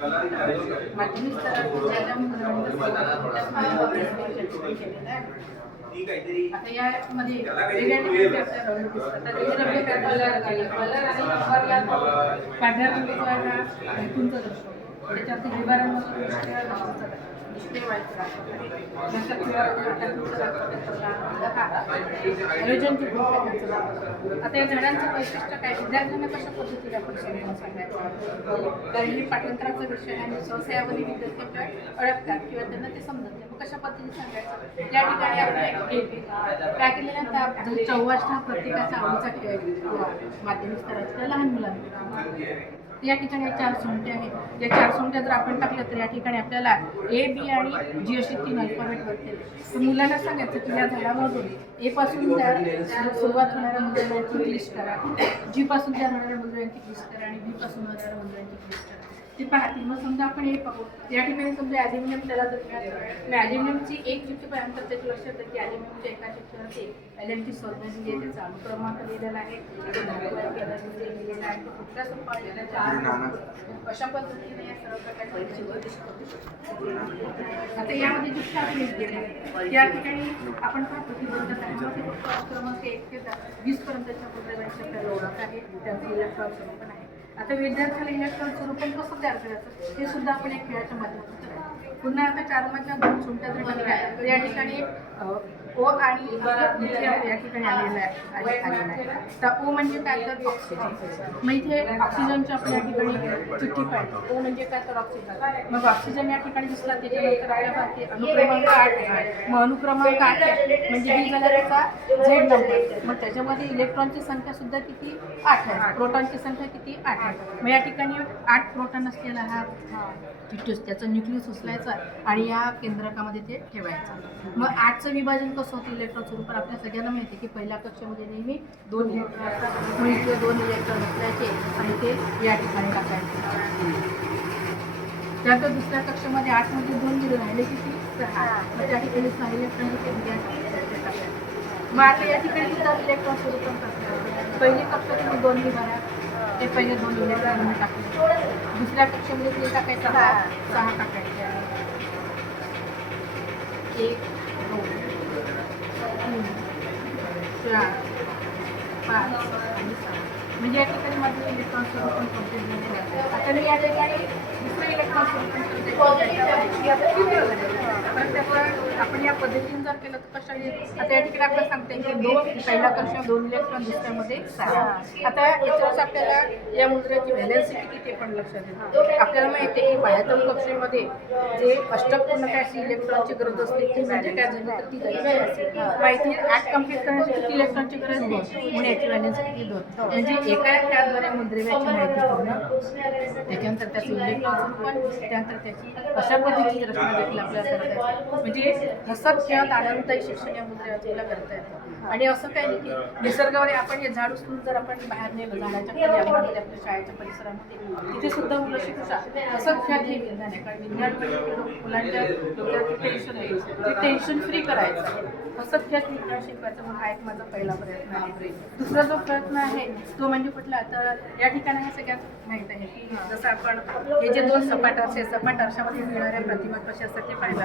माध्यमिक स्तराच्या आता यामध्ये वेगवेगळ्या पांढऱ्या रंगाचा त्याच्यावरती निवारणामध्ये डिस्प्ले व्हायचा आता या झाडांचं वैशिष्ट्य काय विद्यार्थ्यांना कशा पद्धतीने आपण समजून सांगायचं कारण ही पाठांतराचा विषय आणि सहसायावधी विद्यार्थ्यांच्या अडकतात किंवा त्यांना ते समजत नाही मग कशा पद्धतीने सांगायचं या ठिकाणी आपण काय केलेलं चौवाष्टा प्रत्येकाचा आवडीचा खेळ माध्यमिक स्तराच्या लहान मुलांना या ठिकाणी 4 सोंगट्या आहेत या 4 सोंगट्या जर आपण टाकल्या तर या ठिकाणी आपल्याला ए बी आणि जी अशी 3 अल्फाबेट बनते तर मुलांना सांगायचं की या झाडामधून ए पासून त्या सुरुवात होणाऱ्या मुद्रांची लिस्ट करा जी पासून त्या होणाऱ्या मुद्रांची लिस्ट करा आणि बी पासून होणाऱ्या मुद्रांची लिस्ट करा ते पाहतील मग समजा आपण हे पाहू या ठिकाणी समजा ॲल्युमिनियम त्याला जर मिळालं ॲल्युमिनियमची एक चिठ्ठीपर्यंत त्याची लक्षात येते की ॲल्युमिनियमच्या एका चिठ्ठीवरती ॲल्युमिनियमची संज्ञा दिली आहे त्याचा अनुक्रमांक लिहिलेला आहे लिहिलेला आहे तो कुठल्या संपादनाचा अशा पद्धतीने या सर्व प्रकारचे आता यामध्ये जे आपण केले या ठिकाणी आपण पाहतो की क्रमांक 1 ते 20 पर्यंतच्या मुद्रांची आपल्याला ओळख आहे त्यांचं इलेक्ट्रॉन स्वरूपण आहे आता विद्यार्थ्याला इलेक्ट्रॉन स्वरूपण कसं तयार करायचं हे सुद्धा आपण एक खेळाच्या माध्यमातून करायचं पुन्हा आता 4 मधल्या 2 सोंगट्या जर बघितल्या तर या ठिकाणी ओ आणि या ठिकाणी आलेला आहे तर ओ म्हणजे काय तर ऑक्सिजन मग इथे ऑक्सिजनची आपल्या ठिकाणी चिठ्ठी पाहिजे ओ म्हणजे काय तर ऑक्सिजन मग ऑक्सिजन या ठिकाणी दिसला त्याच्यानंतर आपल्या अनुक्रमांक 8 आहे मग अनुक्रमांक 8 म्हणजे बी झाला त्याचा झेड नंबर मग त्याच्यामध्ये इलेक्ट्रॉनची संख्या सुद्धा किती 8 आहे प्रोटॉनची संख्या किती 8 आहे मग या ठिकाणी 8 प्रोटॉन असलेला हा टिट्यूस त्याचा न्यूक्लियस उचलायचा आणि या केंद्रकामध्ये ते ठेवायचं मग 8चं विभाजन कसं होतं इलेक्ट्रॉन स्वरूपात आपल्या सगळ्यांना माहिती आहे की पहिल्या कक्षामध्ये नेहमी 2 इलेक्ट्रॉन असतात मग इथे 2 इलेक्ट्रॉन असल्याचे आणि ते या ठिकाणी टाकायचे त्यानंतर दुसऱ्या कक्षामध्ये 8 मध्ये 2 दिले राहिले किती 6 मग त्या ठिकाणी 6 इलेक्ट्रॉन टाकायचे मग आता या ठिकाणी सुद्धा इलेक्ट्रॉन स्वरूपात टाकतात पहिली कक्षा तुम्ही 2 विभागा ते पहिले 2 इलेक्ट्रॉन टाकले दुसऱ्या कक्षामध्ये ते टाकायचं 6 टाकायचे 1 2 3 4 5 आणि 6 म्हणजे या ठिकाणी माझं इलेक्ट्रॉन स्वरूपण कम्प्लीट झालेलं आहे आता मी या ठिकाणी दुसरं इलेक्ट्रॉन स्वरूपण पण त्याचं आपण या पद्धतीने जर केलं तर कशा आता या ठिकाणी आपल्याला सांगता येईल की 2 पहिल्या कक्षा 2 इलेक्ट्रॉन दुसऱ्यामध्ये 6 आता याच्यावर आपल्याला या मुद्राची व्हॅलेन्सी किती ते पण लक्षात येईल आपल्याला माहिती आहे की बाह्यतम कक्षेमध्ये जे अष्टक पूर्णकाशी इलेक्ट्रॉनची गरज असते ती म्हणजे काय झाली तर ती गरज माहिती 8 कम्प्लीट करण्यासाठी किती इलेक्ट्रॉनची गरज 2 म्हणून याची व्हॅलेन्सी किती 2 म्हणजे एका खेळाद्वारे मुद्रेव्याची माहिती पूर्ण त्याच्यानंतर त्याचं इलेक्ट्रॉन स्वरूपण त्यानंतर त्याची अशा पद्धतीची रचना देखील आपल्याला करता येते म्हणजे हसत खेळत आनंददायी शिक्षण या मुद्रेवाचीला करता येतं आणि असं काही नाही की निसर्गामध्ये आपण हे झाड उचलून जर आपण बाहेर नेलं झाडाच्या खाली अंगणामध्ये आपल्या शाळेच्या परिसरामध्ये तिथे सुद्धा मुलं शिकू शकतात हसत खेळत हे विज्ञान आहे कारण विज्ञान म्हणजे मुलांच्या डोक्यावरती टेन्शन आहे ते टेन्शन फ्री करायचं हसत खेळत विज्ञान शिकवायचं म्हणून हा एक माझा पहिला प्रयत्न आहे दुसरा जो प्रयत्न आहे तो म्हणजे कुठला तर या ठिकाणी हे सगळ्यात माहीत आहे की जसं आपण हे जे 2 सपाट आरसे सपाट आरशामध्ये मिळणाऱ्या प्रतिमा कशा असतात ते पाहिलं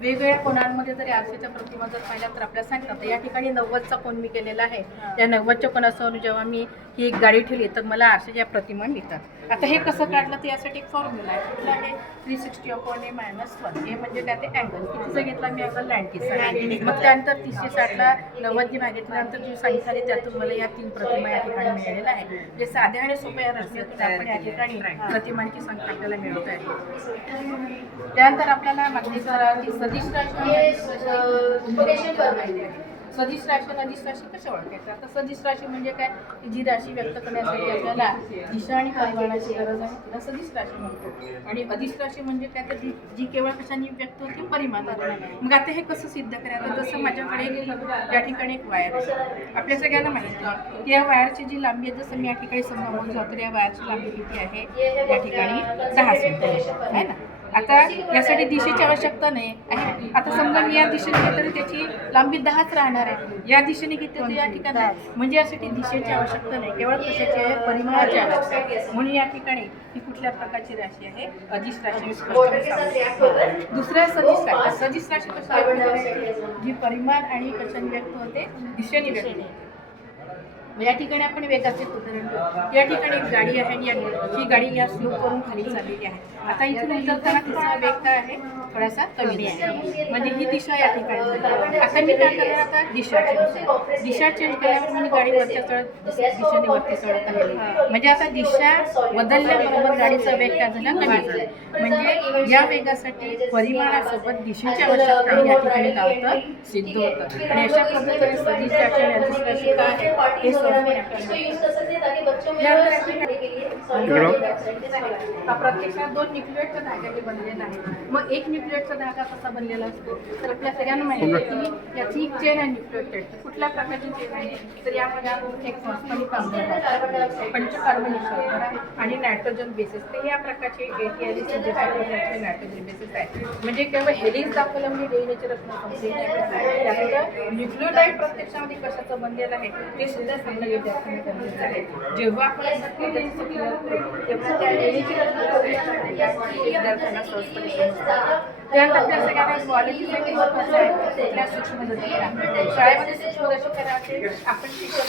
वेगवेगळ्या कोणांमध्ये जरी आरसेच्या प्रतिमा जर पाहिल्या तर आपल्याला सांगतात या ठिकाणी 90चा कोन मी केलेला आहे त्या 90च्या कोनासह जेव्हा मी ही एक गाडी ठेवली तर मला आरसेच्या प्रतिमा मिळतात आता हे कसं काढलं तर यासाठी एक फॉर्म्युला आहे कुठला आहे 360/A-1 हे म्हणजे त्यात अँगल कितीचा घेतला मी अँगल 90 मग त्यानंतर 360ला 90 जी घेतल्यानंतर जी संख्या आली त्यातून मला या 3 प्रतिमा या ठिकाणी मिळालेल्या आहे जे साध्या आणि सोप्या रचनेतून आपण या ठिकाणी प्रतिमांची संख्या आपल्याला मिळवता येते त्यानंतर आपल्याला मागणी करा की सदिश राशी सदिश राशी आणि अधिश राशी कशा ओळखायचं आता सदिश राशी म्हणजे काय जी राशी व्यक्त करण्यासाठी आपल्याला दिशा आणि परिमाणाची गरज आहे तिला सदिश राशी म्हणतो आणि अधिश राशी म्हणजे काय तर जी केवळ कशाने व्यक्त होते परिमाणाने मग आता हे कसं सिद्ध करायचं जसं माझ्याकडे या ठिकाणी एक वायर आहे आपल्या सगळ्यांना माहिती आहे की या वायरची जी लांबी आहे जसं मी या ठिकाणी समजा मोजलं तर या वायरची लांबी किती आहे या ठिकाणी 10 सेंटीमीटर आहे ना आता यासाठी दिशेची आवश्यकता नाही आहे. आता समजा मी या दिशेने घेतलं तर त्याची लांबी 10च राहणार आहे, या दिशेने घेतलं तर या ठिकाणी म्हणजे यासाठी दिशेची आवश्यकता नाही, केवळ कशाची आहे, परिमाणाची आवश्यकता आहे. म्हणून या ठिकाणी ही कुठल्या प्रकारची राशी आहे, अदिश राशी. दुसऱ्या सदिश राशी. सदिश राशी कशा जी परिमाण आणि कशाने व्यक्त होते, दिशेने व्यक्त होते. या ठिकाणी आपण वेगाचे उदाहरण घेऊ. या ठिकाणी एक गाडी आहे आणि ही गाडी या स्लोप करून खाली चाललेली आहे. आता इथून उतरताना तिचा वेग काय आहे, थोडासा कमी आहे, म्हणजे ही दिशा या ठिकाणी. आता मी काय करणार, आता दिशा चेंज केल्यावर मी गाडी वरच्या दिशेने वरती चढत आहे. म्हणजे आता दिशा बदलल्याबरोबर गाडीचा वेग काय झाला, कमी झाला. म्हणजे या वेगासाठी परिमाणासोबत दिशेची आवश्यकता या ठिकाणी काय होतं, सिद्ध होतं. आणि अशा पद्धतीने सदिश राशी आणि अदिश राशी काय आहे हे प्रत्यक्षात 2 न्यूक्लियोइडच्या धाग्याने बनलेला आहे. मग एक न्यूक्लियोइडचा धागा कसा बनलेला असतो, तर आपल्या सगळ्यांना माहिती आहे की याची एक चेन आहे न्यूक्लियोटाइड. कुठल्या प्रकारची चेन आहे, तर यामध्ये आपण एक फॉस्फरिक आम्ल, पंचकार्बनिक शर्करा आणि नायट्रोजन बेसिस, तर या प्रकारचे नायट्रोजन बेसिस आहे. म्हणजे केवळ हेलिक्स दाखवलं म्हणजे डीएनएची रचना कंप्लीट. न्यूक्लियोटाइड प्रत्यक्षामध्ये कशाचं बनलेलं आहे ते सुद्धा सांगणं विद्यार्थ्यांना गरजेचं आहे. जेव्हा आपण तेव्हा त्या डीएनएची रचना विद्यार्थ्यांना सहजपणे समजतं. त्यानंतर आपल्या सगळ्यांना क्वालिटीसाठी महत्त्वाचं आहे कुठल्या सूक्ष्मदर्शिका. शाळेमध्ये सूक्ष्मदर्शिका आपण शिक्षक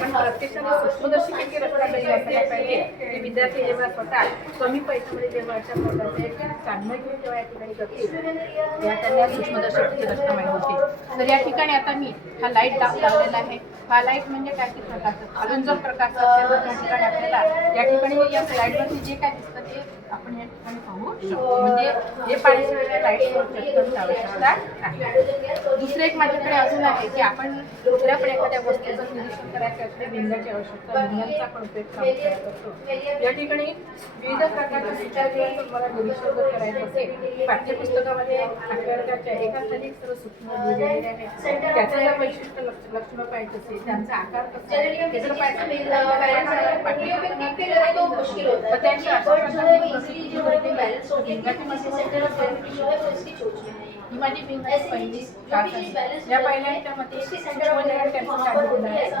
पण प्रत्यक्षाने सूक्ष्मदर्शिकेची रचना कशी असायला पाहिजे ते विद्यार्थी जेव्हा स्वतः कमी पैशामध्ये जेव्हा अशा प्रकारचे साधनं घेऊन जेव्हा या ठिकाणी करतील तेव्हा त्यांना सूक्ष्मदर्शिकेची रचना माहीत होते. तर या ठिकाणी आता मी हा लाईट लावलेला आहे. हा लाईट म्हणजे काय की प्रकाशाचा खालून जो प्रकाश असेल तर त्या ठिकाणी आपल्याला या ठिकाणी या स्लाईडवरती जे काय दिसतं ते आपण या ठिकाणी पाहू शकतो. म्हणजे हे पाण्याशिवाय लाईट आवश्यकता आहे. दुसरं एक माझ्याकडे अजून आहे की आपण कुठल्या पण एखाद्या वस्तूचं निरीक्षण करायचं असते, भिंगाची आवश्यकता, भिंगांचा आपण उपयोग करतो. या ठिकाणी विविध प्रकारच्या सूचना मला निरीक्षण जर करायचं असेल, पाठ्यपुस्तकामध्ये 8व्या वर्गाच्या एका खाली सर्व सूक्ष्म लिहिलेले आहे. त्याचं जर वैशिष्ट्य लक्षणं पाहिजे असेल, त्यांचा आकार कसा आहे हे जर पाहिजे ही माझी भिंगाची पहिली या पहिल्यांच्यामध्ये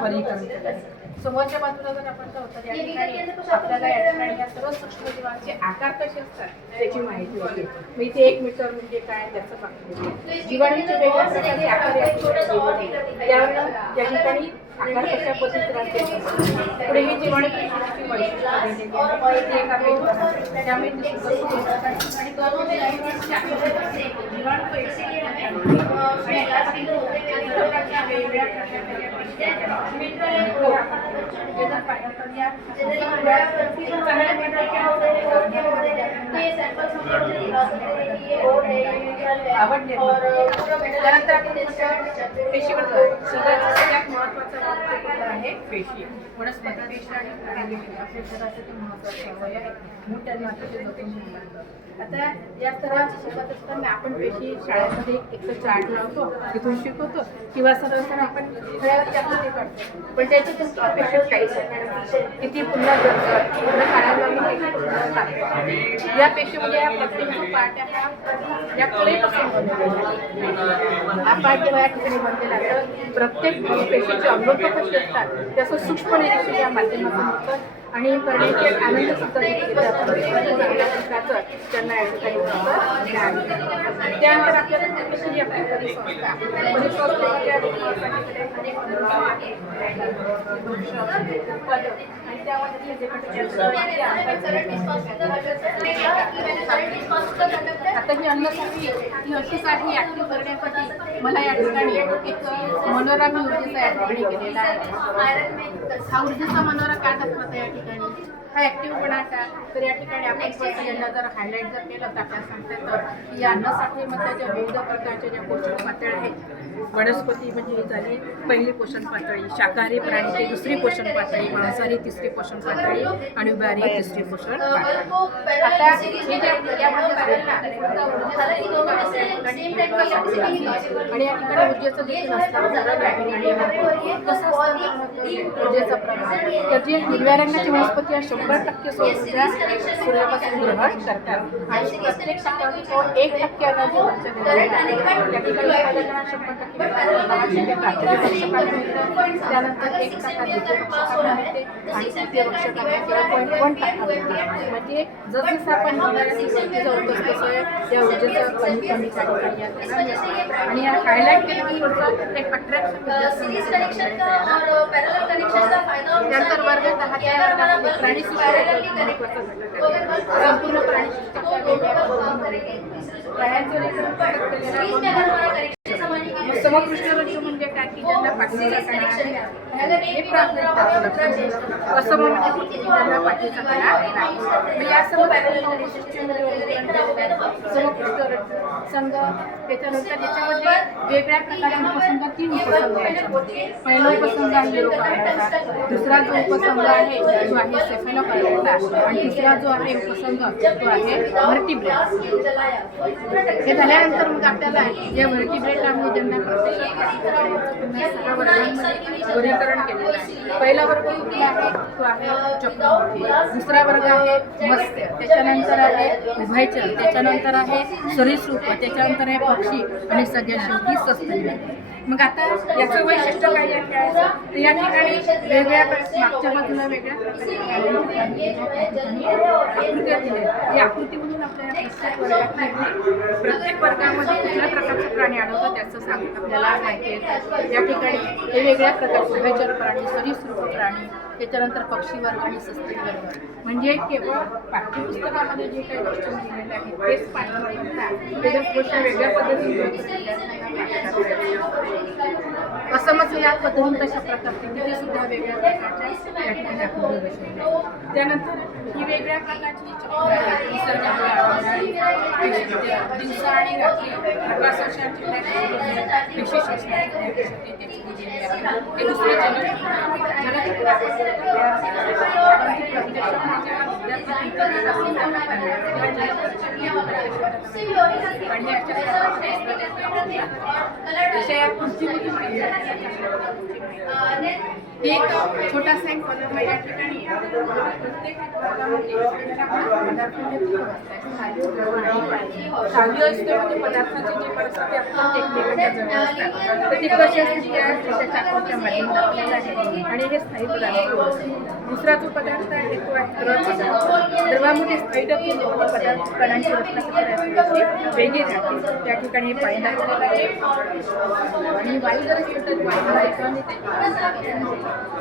वर्गीकरण. समोरच्या बाजूला जर आपण होतं या ठिकाणी आपल्याला या ठिकाणी या सर्व सूक्ष्मजीवांचे आकार कसे असतात त्याची माहिती होते. मी इथे 1 मीटर म्हणजे काय त्याचं पाहतो. जीवाणूचे वेगवेगळ्या प्रकारचे आकार त्यावर या ठिकाणी आकार कशा पद्धतीत राहते. पुढे ही जीवाणू पेशीची वैशिष्ट्ये त्यामुळे जीवाणू पेशी आवडले. त्यानंतर आपण पेशीवर शरीराचा सगळ्यात महत्त्वाचा आहे पेशी. वनस्पती पेशी आणि प्राणी पेशी आपल्या शरीरासाठी महत्त्वाचे अवयव आहेत. म्हणून त्यांना अतिशय जपून घ्यावे लागतं. आता या स्तराची शिकत असताना आपण पेशी शाळेमध्ये एक चार्ट लावतो, तिथून शिकवतो किंवा सरासरी आपण खेळात त्यातून ते करतो. पण त्याच्यातून अपेक्षित काहीच किती पुन्हा पूर्ण काढायला या पेशीमध्ये या प्रत्येक पार्ट हा या कलेपासून बनलेला आहे. हा पार्ट जेव्हा या ठिकाणी बनलेला आहे प्रत्येक पेशीचे अंग कशी असतात त्याचं सूक्ष्म निरीक्षण या माध्यमातून होतं आणि करण्याचे आनंद सुद्धा त्यांना या ठिकाणी त्यानंतर आपल्याला पेशी आपली परिसंस्था आता ही अन्नसाखळी ही अशी साखळी ऍक्टिव्ह करण्यासाठी मला या ठिकाणी एक मनोरा मी ऊर्जेचा या ठिकाणी केलेला आहे. हा ऊर्जेचा मनोरा काय दाखवतो या ठिकाणी हा ऍक्टिव्हपणा का तर या ठिकाणी आपण यांना जर हायलाईट जर केलं तर आपल्याला सांगता येतं की या अन्नसाखळीमधल्या ज्या विविध प्रकारच्या ज्या पोषण पातळ्या आहेत वनस्पती म्हणजे ही झाली पहिली पोषण पातळी, शाकाहारी प्राणीची दुसरी पोषण पातळी, मांसाहारी तिसरी पोषण पातळी आणि उभयहारी तिसरी पोषण पातळी. आता हे जे यामध्ये झालेलं आणि या ठिकाणी ऊर्जेचं देखील असतं कसं असतं ऊर्जेचा प्रभाव. तर जे हिरव्या रंगाची वनस्पती 100% सौर ऊर्जा सूर्यापासून ग्रहण करतात आणि प्रत्येक शाखामध्ये तो 1% एनर्जी वरच्या लेवलला आहे. त्या ठिकाणी उत्पादकांना 100% त्यानंतर 1% द्वितीय पक्षकांना मिळते आणि तृतीय पक्षकांना केवळ 0.1% मिळते. म्हणजे जसजसं आपण वरती जाऊ तसं या ऊर्जेचं कमी कमी त्या ठिकाणी आपल्याला आणि या हायलाईट केल्यानंतर एक अट्रॅक्शन त्यानंतर वर्ग 10 प्राणी संपूर्ण समकृष्ण रज्जू म्हणजे काय की ज्यांना पाठीचा कणा आहे हे प्राथमिक असं म्हणून त्यांना पाठीचा कणा नाही. या समकृष्ण संघ त्याच्यानंतर याच्यामध्ये वेगळ्या प्रकारचे उपसंघ 3 उपसंघ याच्यामध्ये. पहिला उपसंघ आहे युरोकार्डाचा, दुसरा जो उपसंघ आहे तो आहे सेफेलोकार्डाचा आणि तिसरा जो आहे उपसंघ तो आहे व्हर्टिब्रेट. हे झाल्यानंतर मग आपल्याला या व्हर्टिब्रेटमध्ये ज्यांना पुन्हा 6 वर्गांमध्ये वर्गीकरण केलेलं आहे. पहिला वर्ग कुठला आहे तो आहे चक्रवर्ती, दुसरा वर्ग आहे मत्स्य, त्याच्यानंतर आहे उभयचर, त्याच्यानंतर आहे सरीसृप, त्याच्यानंतर आहे पक्षी आणि सगळ्यात शेवटी सस्तनी. मग आता याचं वैशिष्ट्य काय आहे तर या ठिकाणी वेगळ्या मागच्या बाजूला वेगळ्या आकृत्या दिल्या. या आकृतीमधून आपल्याला प्रत्येक वर्गामध्ये कुठल्या प्रकारचे प्राणी आढळतात त्याचं सांगत आपल्याला माहिती येतं. या ठिकाणी हे वेगळ्या प्रकारचे उभयचर प्राणी, सरीसृप प्राणी, त्याच्यानंतर पक्षी वर्ग आणि सस्तनी वर्ग. म्हणजे केवळ पाठ्यपुस्तकामध्ये जे काही गोष्टी दिलेल्या आहेत तेच पाठवतात गोष्टी वेगळ्या पद्धतीने असमज या पद्धतीने तशा प्रकारचे तिथे सुद्धा वेगळ्या प्रकारच्या या ठिकाणी आपण दर्शवले. त्यानंतर ही वेगळ्या प्रकारची दिवसा आणि रात्री विशेष एक छोटासा एक पदार्थ या ठिकाणी प्रत्येक पदार्थाची जी परिस्थिती अत्यंत एकमेकांच्या जवळ असतात तर ती कशी असते त्या चाकूच्या माध्यमातून आणि हे स्थायी पदार्थ. दुसरा जो पदार्थ आहे तो आहे द्रव पदार्थ. द्रवामध्ये स्थायी पदार्थ कणांची रचना कशी वेगळी राहते. त्या ठिकाणी हे पाणी लागलेलं आहे आणि वायू जर असेल तर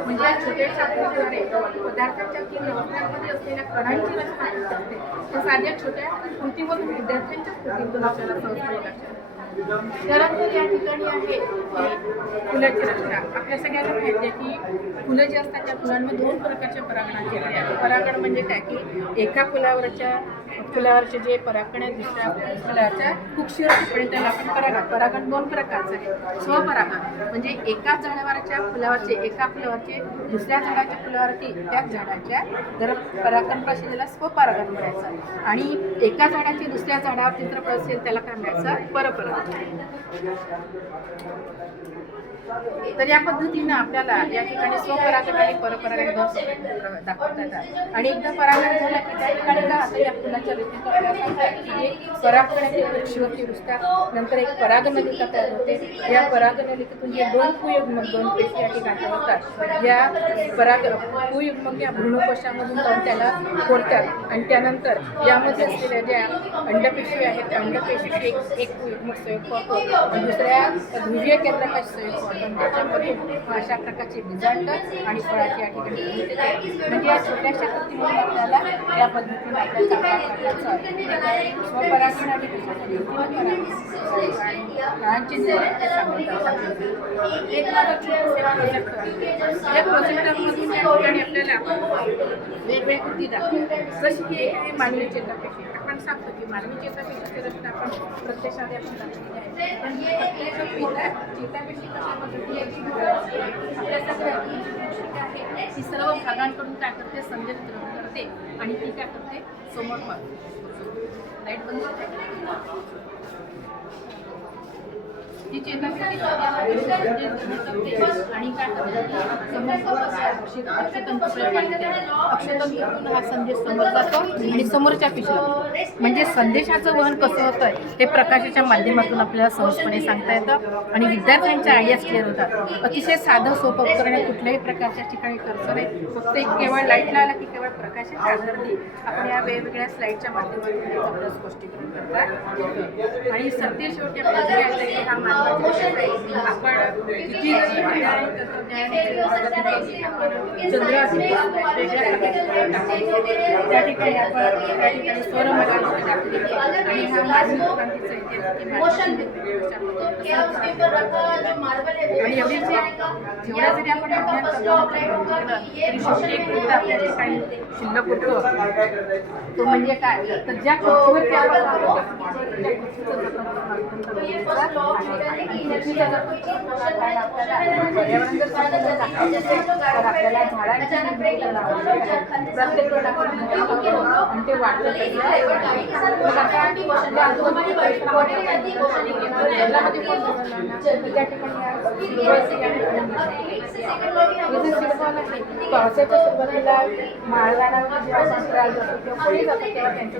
म्हणजे छोट्या चाकूद्वारे पदार्थांच्या रचनांमध्ये असलेल्या कणांची रचना असते. तर साध्या छोट्या कृतीमधून विद्यार्थ्यांच्या कृतीतून आपल्याला सहजपणे लक्षात. त्यानंतर या ठिकाणी आहे फुलाची रचना. आपल्या सगळ्यांना माहिती आहे की फुलं जी असतात त्या फुलांमध्ये 2 प्रकारच्या परागणात केले आहेत. परागण म्हणजे काय की एका फुलावरचे जे परागण आहे दुसऱ्या फुलाच्या कुक्षीवर टिपणे त्याला आपण परागण. परागण 2 प्रकारचं आहे. स्वपरागण म्हणजे एकाच झाडावरच्या फुलावरचे एका फुलावरचे दुसऱ्या झाडाच्या फुलावरती त्याच झाडाच्या जर परागण प्रसिद्धीला स्वपरागण म्हणायचं आणि एका झाडाची दुसऱ्या झाडावर चित्रपट असेल त्याला काय म्हणायचं परपरागण. तर या पद्धतीनं आपल्याला या ठिकाणी स्वपरागण आणि परपरागण दाखवता येतात. आणि एकदा परागण झालं की त्या ठिकाणी का आता या फुलाच्या परागण वृक्षवरती रुजतात. नंतर एक परागनलिका तयार होते. या परागनलिकेतून जे 2 कुयुग्मक 2 पेशी या ठिकाणी होतात. या कुयुग्मक या भ्रूणकोशामधून जाऊन त्याला फोडतात आणि त्यानंतर यामध्ये असलेल्या ज्या अंडपेशी आहेत त्या अंडपेशीचे एक कुयुग्मक संयुग होतो आणि दुसऱ्या ध्रुवीय केंद्रकाशी संयुग होतो. त्याच्यामधून अशा प्रकारचे बिजांड आणि फळाची या ठिकाणी म्हणजे या छोट्याशा कृतीमुळे आपल्याला या पद्धतीने आपल्या स्वपरागण आणि फळांची जे ते सांगतात. एक प्रोजेक्टरमधून या ठिकाणी आपल्याला वेगवेगळ्या कृती दाखवतात. जशी की एक आहे मानवी चेतापेशी. आपण सांगतो की मानवी चेतापेशीची रचना आपण प्रत्यक्षात आपण दाखवली आहे. पण चेतापेशी कशा पद्धतीने आपल्या सगळ्या ती सर्व भागांकडून काय करते संदेश ग्रहण करते आणि ती काय करते समोर लाईट बंद. जी चेताशक्ती आणि काय अक्षतंतूतून हा संदेश समोर जातो आणि समोरच्या पिशला म्हणजे संदेशाचं वहन कसं होतं हे प्रकाशाच्या माध्यमातून आपल्याला सहजपणे सांगता येतं आणि विद्यार्थ्यांच्या आयडियाज क्लिअर होतात. अतिशय साधं सोपं उपकरण आहे, कुठल्याही प्रकारच्या ठिकाणी कर्सर आहे, फक्त एक केवळ लाईट लावला की केवळ प्रकाशाच्या आधाराने आपण या वेगवेगळ्या स्लाईडच्या माध्यमातून आपलं स्पष्टीकरण करतात. आणि सत्य शेवटी आपल्याला जे आहे की हा मानवाचा विषय आहे. आपण किती जरी विज्ञान चंद्र वेगळ्या त्या ठिकाणी आपण त्या ठिकाणी सौरमंडळ आणि हा मानवी क्रांतीचा इतिहास आणि एवढी जेवढा जरी आपण विज्ञान तरी शेवटी एक मुद्दा आपल्या ठिकाणी शिल्लक होतो तो म्हणजे काय तर ज्या पृथ्वीवरती आपण राहतो आपल्याला झाडांची प्रत्येक आणि ते वाढलं त्या ठिकाणी पावसाच्या सुरुवातीला माळराना जेव्हा संक्रांत जातो किंवा पुढे जातो तेव्हा त्यांच्या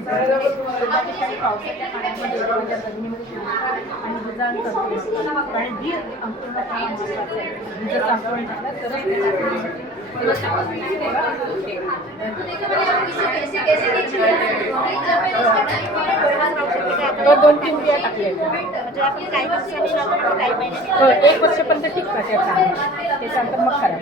ठिकाणी पावसाच्या पाण्यामध्ये त्यांच्या जमिनीमध्ये आणि भुजान करतो आणि वीज अंकुरण वीजेचं अंकुरण झालं तर 2-3 बिया टाकल्या म्हणजे आपण काही वर्षांनी 1 वर्षापर्यंत टिकतात त्याच्यानंतर मग खराब